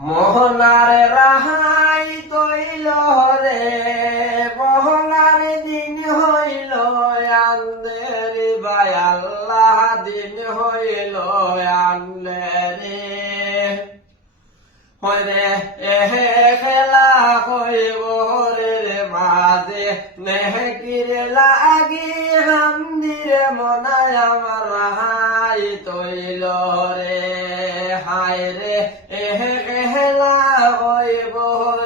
মোহনার রাহাই তৈল রে মোহনার দিন হইল আন্দের বাই আল্লাহ দিন হইল আন্দের হরে এহে খেলা কইব রে মাঝে নেহকির লাগি হামদিরে মনায় আমার রাহাই তৈল রে হায় রে এহে খেলা কইব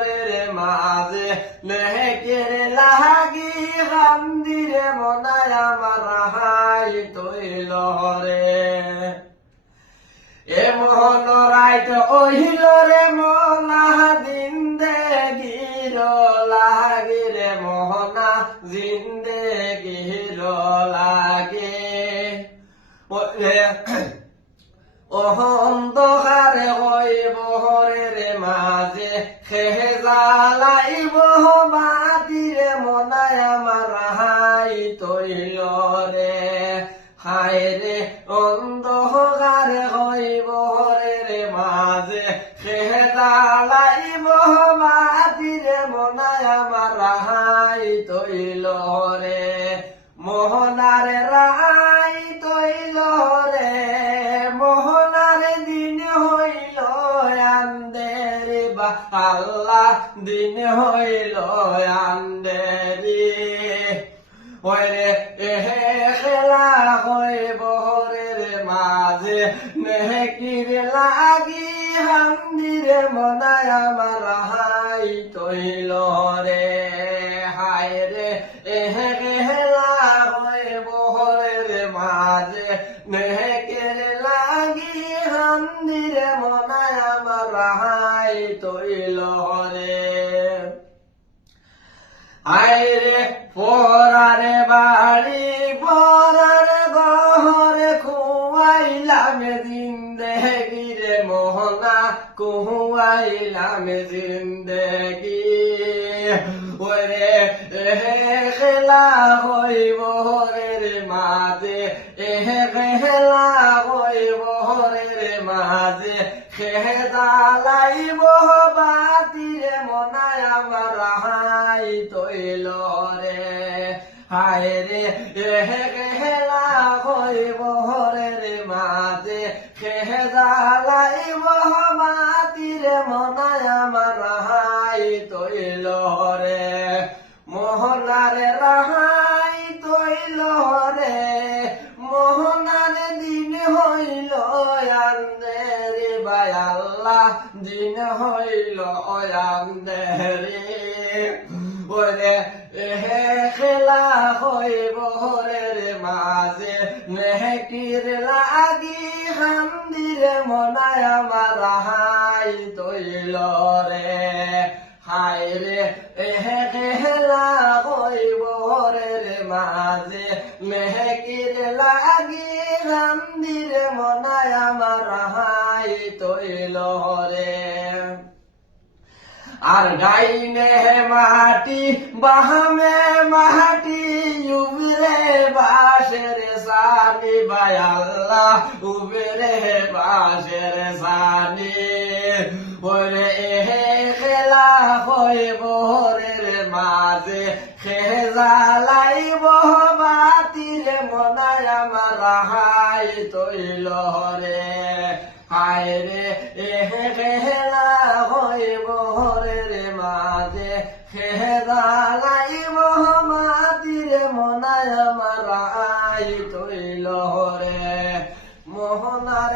রে মাঝে নেহকির লাগি হামদিরে মনায় আমার রাহাই তৈল রে এ মোহন রাইত ওহিল রে মোনা জিন্দেগির লাগিরে মোহনা জিন্দেগির লাগে অহন্তকারে হইব রে মাঝে খেহে জ্বালাইব বাতিরে মনায় আমার হাই তৈল রে হায় রে অন্ধকার হইব রে মাঝে খেহে জ্বালাইব বাতিরে মনায় আমার হাই তৈল রে মোহনার রাই তৈল রে মোহনার দিন হইল আন্দেরি বা আল্লাহ দিন হইল আন্দেরি ওরে এহে খেলা হইব রে মাঝে নেহকির লাগি হামদিরে মনায় আমার হাই তৈল রে হায় রে এহে খেলা হইব রে মাঝে নেহকির লাগি হামদিরে মনায় আমার হাই তৈল রে আইরে পরারে বাড়ি পরারে গহরে খুয়াইলাম জিন্দেগিরে মোহনা কুয়াইলাম জিন্দেগি ওরে খেলা হইব রে মাঝে খেলা হইব রে মাঝে খেহে জ্বালাইব বাতিরে মনায় আমার হাই তৈল রে হায় রে খেলা হইব রে মাঝে খেহে জ্বালাইব বাতিরে মনায় আমার হাই তৈল রে মোহনার রাহাই তৈল রে মোহনার দিন হইল আন্দেরি বাই আল্লাহ দিন হইল আন্দেরি ওরে হে খেলা হইব রে মাঝে নেহকির লাগি হামদিরে মনায় আমার হাই তৈল রে হায় রে এহে খেলা হইব রে মাঝে নেহকির লাগি হামদিরে মনায় আমার হাই তৈল রে আর গাইনে মাটি বাহামে মাটি উবরে বাসের সানি বাই আল্লাহ উবরে বাসের সানি ওরে এহে খেলা হইব রে মাঝে খেহে জ্বালাইব বাতিরে মনায় আমার হাই তৈল রে হায় রে এহে খেলা হইব রে মাঝে খেহে জ্বালাইব বাতিরে মনায় আমার হাই তৈল রে মোহনার